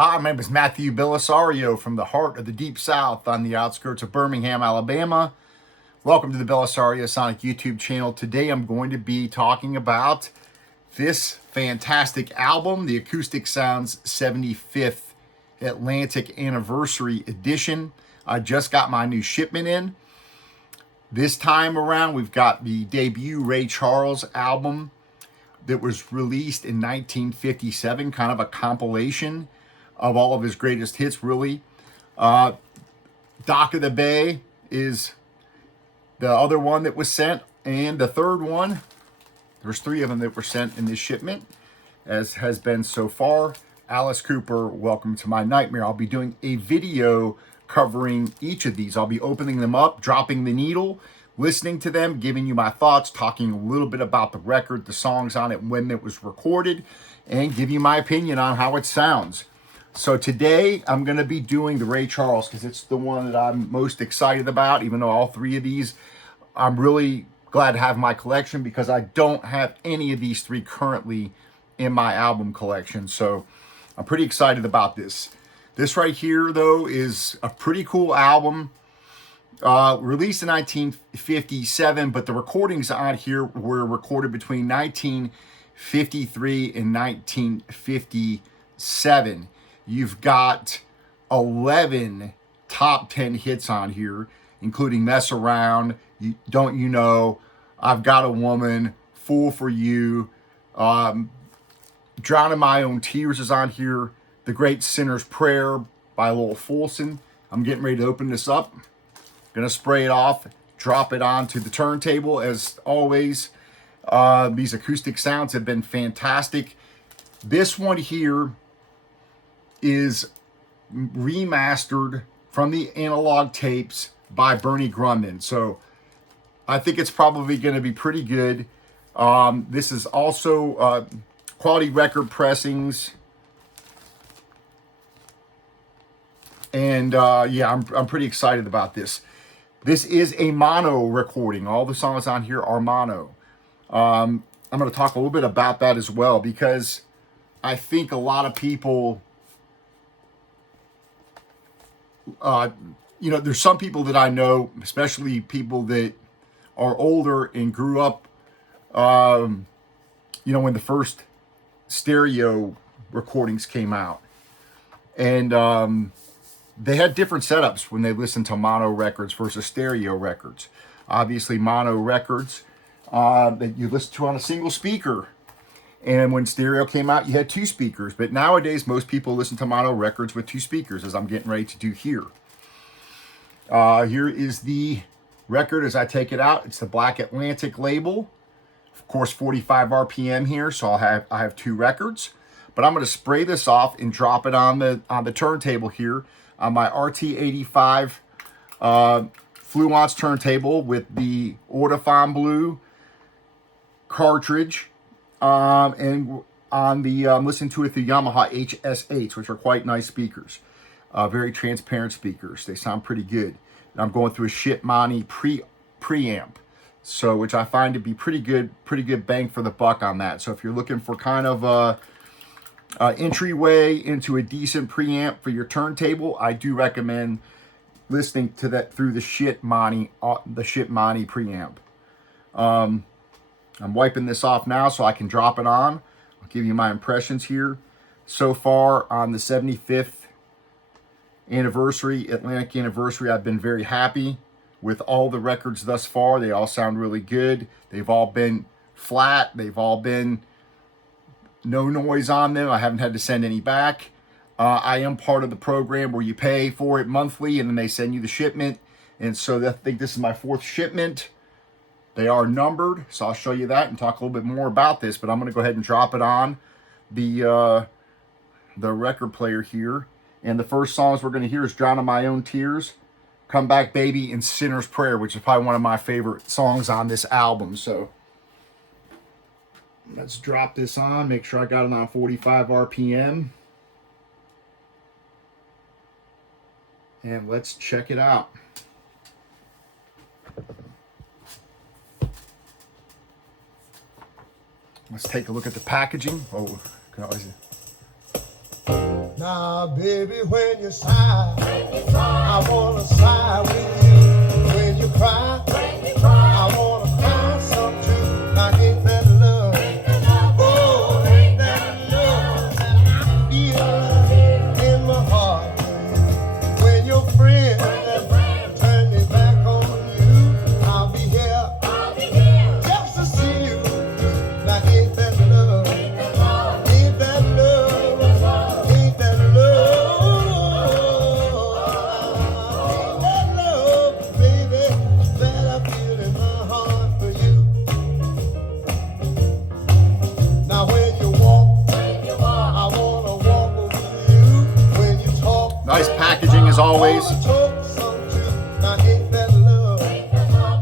Hi, my name is Matthew Bellisario from the heart of the Deep South on the outskirts of Birmingham, Alabama. Welcome to the BellisarioSonic YouTube channel. Today I'm going to be talking about this fantastic album, the Acoustic Sounds 75th Atlantic Anniversary Edition. I just got my new shipment in. This time around, we've got the debut Ray Charles album that was released in 1957, kind of a compilation of all of his greatest hits, really. Dock of the Bay is the other one that was sent. And the third one, there's three of them that were sent in this shipment, as has been so far. Alice Cooper, Welcome to My Nightmare. I'll be doing a video covering each of these. I'll be opening them up, dropping the needle, listening to them, giving you my thoughts, talking a little bit about the record, the songs on it, when it was recorded, and give you my opinion on how it sounds. So today I'm going to be doing the Ray Charles because it's the one that I'm most excited about, even though all three of these I'm really glad to have in my collection because I don't have any of these three currently in my album collection. So I'm pretty excited about this. This right here, though, is a pretty cool album. Released in 1957, but the recordings on here were recorded between 1953 and 1957. You've got 11 top 10 hits on here, including Mess Around, Don't You Know, I've Got a Woman, Fool for You, Drown in My Own Tears is on here, The Great Sinner's Prayer by Lowell Fulson. I'm getting ready to open this up. Gonna spray it off, drop it onto the turntable as always. These acoustic sounds have been fantastic. This one here is remastered from the analog tapes by Bernie Grundman. So I think it's probably going to be pretty good. This is also quality record pressings. And yeah, I'm pretty excited about this. This is a mono recording. All the songs on here are mono. I'm going to talk a little bit about that as well because I think a lot of people, there's some people that I know, especially people that are older and grew up, when the first stereo recordings came out. And they had different setups when they listened to mono records versus stereo records. Obviously, mono records that you listen to on a single speaker. And when stereo came out, you had two speakers. But nowadays, most people listen to mono records with two speakers, as I'm getting ready to do here. Here is the record as I take it out. It's the Black Atlantic label. Of course, 45 RPM here, so I have two records. But I'm going to spray this off and drop it on the turntable here on my RT85 Fluence turntable with the Audifon Blue cartridge. And on the listening to it through Yamaha HS8s, which are quite nice speakers. Very transparent speakers. They sound pretty good. And I'm going through a Shipmani preamp, so which I find to be pretty good bang for the buck on that. So if you're looking for kind of a entryway into a decent preamp for your turntable, I do recommend listening to that through the Shipmani preamp. I'm wiping this off now so I can drop it on. I'll give you my impressions here. So far on the 75th anniversary, Atlantic anniversary, I've been very happy with all the records thus far. They all sound really good. They've all been flat. They've all been no noise on them. I haven't had to send any back. I am part of the program where you pay for it monthly and then they send you the shipment. And so I think this is my fourth shipment. They are numbered, so I'll show you that and talk a little bit more about this, but I'm going to go ahead and drop it on the record player here. And the first songs we're going to hear is Drown in My Own Tears, Come Back Baby, and Sinner's Prayer, which is probably one of my favorite songs on this album. So let's drop this on, make sure I got it on 45 RPM. And let's check it out. Let's take a look at the packaging. Oh, can always... Now, baby, when you sigh, I wanna sigh with you. When you cry, I wanna cry some too. Now, ain't that love? Oh, ain't that love that I feel in my heart for you? When your friends turn me back on you, I'll be here just to see you. Now, ain't that love? Ain't that love? Ain't that love? Ain't that love, baby, that I feel in my heart for you? Now when you walk, I wanna walk with you. When you talk, Nice packaging as always. I wanna talk some too. Now ain't that love?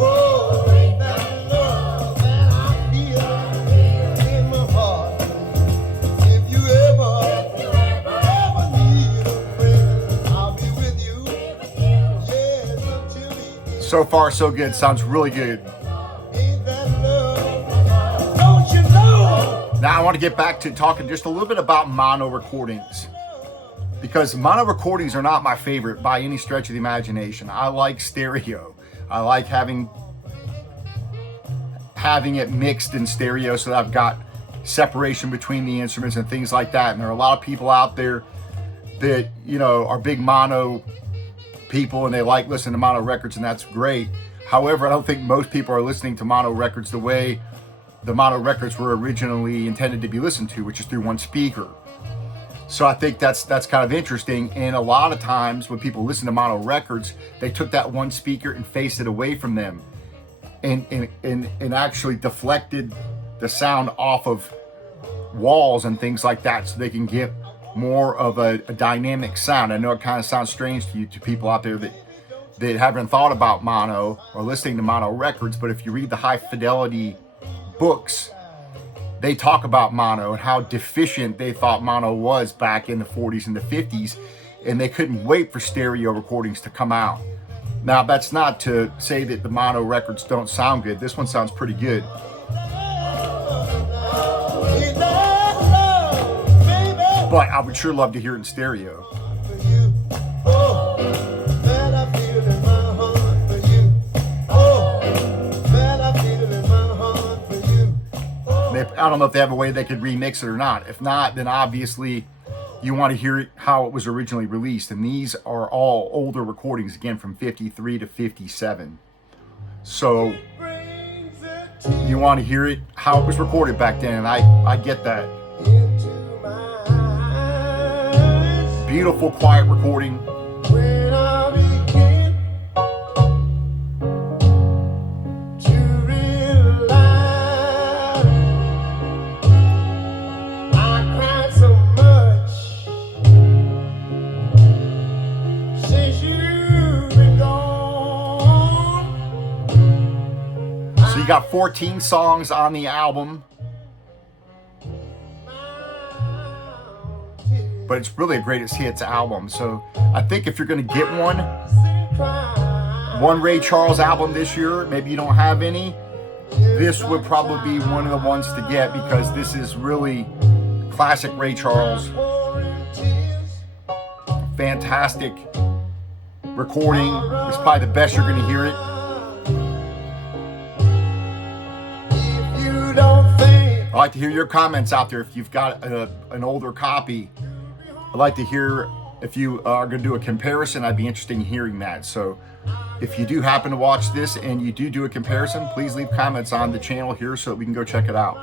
Oh, ain't that love that I feel in my heart? If you ever need a friend, I'll be with you. Yes, until the end. So far, so good. Sounds really good. Ain't that love? Don't you know? Now I want to get back to talking just a little bit about mono recordings, because mono recordings are not my favorite by any stretch of the imagination. I like stereo. I like having it mixed in stereo so that I've got separation between the instruments and things like that. And there are a lot of people out there that, you know, are big mono people and they like listening to mono records, and that's great. However, I don't think most people are listening to mono records the way the mono records were originally intended to be listened to, which is through one speaker. So I think that's kind of interesting. And a lot of times when people listen to mono records, they took that one speaker and faced it away from them and actually deflected the sound off of walls and things like that so they can get more of a dynamic sound. I know it kind of sounds strange to people out there that haven't thought about mono or listening to mono records, but if you read the high fidelity books, they talk about mono and how deficient they thought mono was back in the 40s and the 50s, and they couldn't wait for stereo recordings to come out. Now, that's not to say that the mono records don't sound good. This one sounds pretty good. But I would sure love to hear it in stereo. I don't know if they have a way they could remix it or not. If not, then obviously you want to hear it how it was originally released. And these are all older recordings, again, from 53 to 57. So you want to hear it how it was recorded back then, and I get that. Beautiful, quiet recording. You got 14 songs on the album, but it's really a greatest hits album. So I think if you're going to get one Ray Charles album this year, maybe you don't have any, this would probably be one of the ones to get, because this is really classic Ray Charles. Fantastic recording. It's probably the best you're going to hear it. I'd like to hear your comments out there. If you've got an older copy, I'd like to hear if you are going to do a comparison. I'd be interested in hearing that. So if you do happen to watch this and you do a comparison, please leave comments on the channel here so that we can go check it out.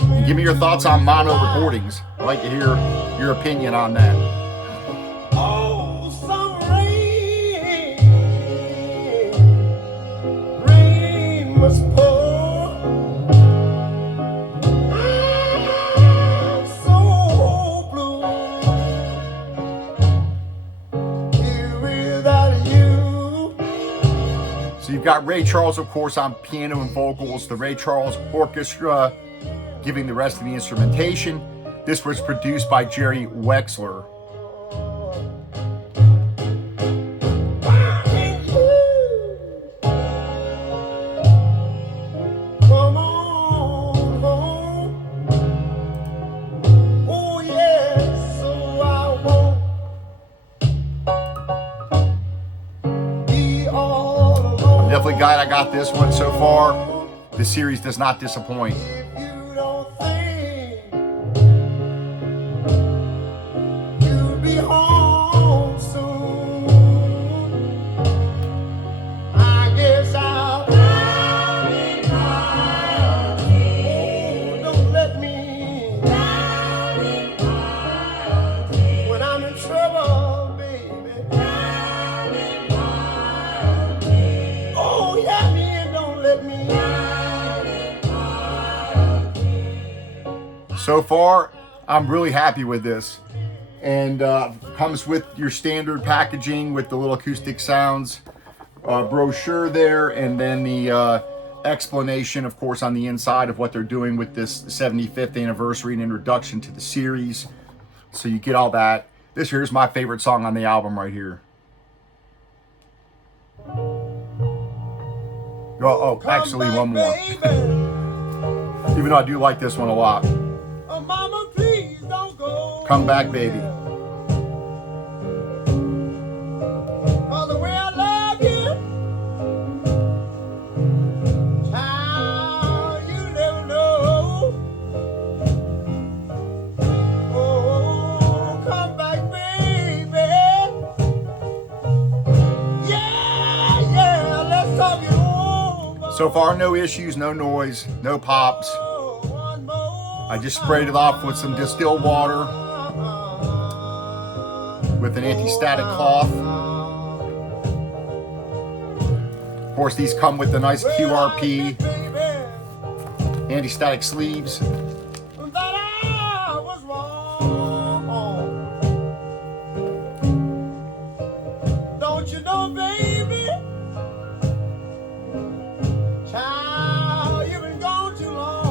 And give me your thoughts on mono recordings. I'd like to hear your opinion on that. You've got Ray Charles, of course, on piano and vocals, the Ray Charles Orchestra giving the rest of the instrumentation. This was produced by Jerry Wexler. Definitely glad I got this one so far. The series does not disappoint. If you don't think you'll be home soon, I guess I'll down in my don't let me down in my when I'm in trouble, baby. Down in my oh, yeah, me and don't let me down in my So far, I'm really happy with this. And comes with your standard packaging with the little Acoustic Sounds brochure there, and then the explanation, of course, on the inside of what they're doing with this 75th anniversary and introduction to the series. So you get all that. This here's my favorite song on the album right here. Oh, actually one more. Even though I do like this one a lot. Oh, mama, please don't go. Come back, baby. Oh, the way I love you, child, you never know. Oh, come back, baby. Yeah, yeah, let's talk it over. So far, no issues, no noise, no pops. One more. I just sprayed it off with some distilled water with an anti-static cloth. Of course, these come with the nice QRP anti-static sleeves. That I was wrong. Don't you know, baby? Child, you've been gone too long.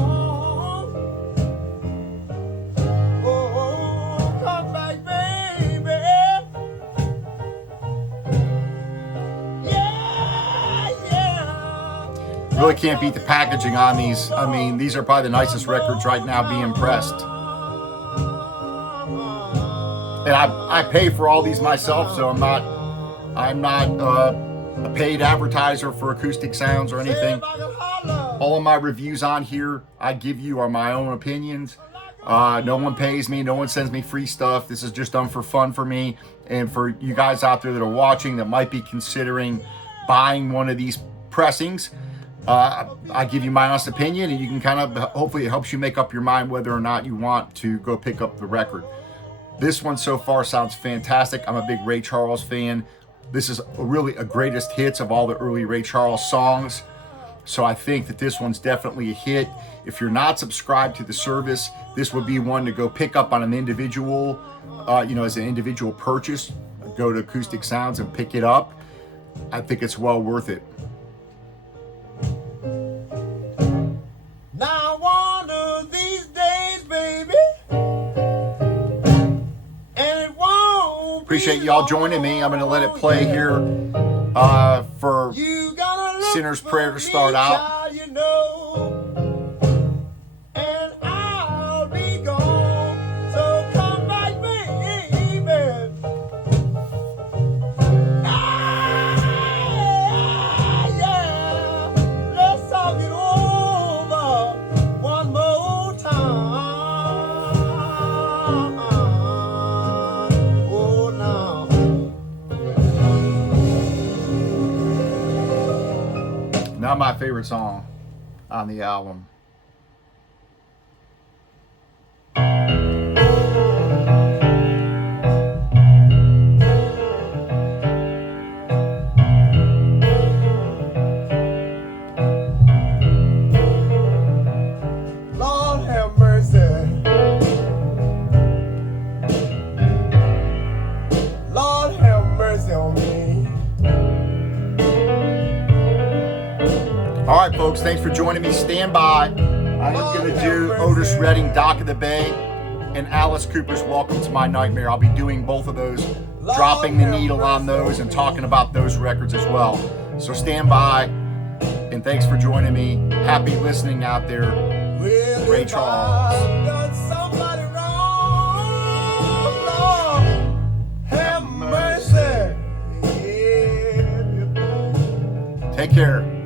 Oh, come back, baby. Yeah, yeah. Really can't beat the packaging on these. I mean, these are probably the nicest records right now being pressed. And I pay for all these myself, so I'm not a paid advertiser for Acoustic Sounds or anything. All of my reviews on here I give you are my own opinions. No one pays me, no one sends me free stuff. This is just done for fun for me and for you guys out there that are watching that might be considering buying one of these pressings. I give you my honest opinion, and you can kind of, hopefully it helps you make up your mind whether or not you want to go pick up the record. This one so far sounds fantastic. I'm a big Ray Charles fan. This is really a greatest hits of all the early Ray Charles songs. So I think that this one's definitely a hit. If you're not subscribed to the service, this would be one to go pick up on an individual, as an individual purchase. Go to Acoustic Sounds and pick it up. I think it's well worth it. Now one of these days, baby, and it won't Appreciate y'all joining me. I'm going to let it play here for you gonna look Sinner's for Prayer to me, start out. child, you know, and I'll be gone. So come back, baby. Yeah. Let's talk it over one more time. Oh, now. Not my favorite song on the album. Lord have mercy. Lord have mercy on me. All right, folks, thanks for joining me. Stand by. I am going to do Otis Redding, Dock of the Bay, and Alice Cooper's Welcome to My Nightmare. I'll be doing both of those, dropping the needle on those and talking about those records as well. So stand by, and thanks for joining me. Happy listening out there. Well, Ray if Charles. I've done somebody wrong, Lord, have mercy. Yeah. Take care.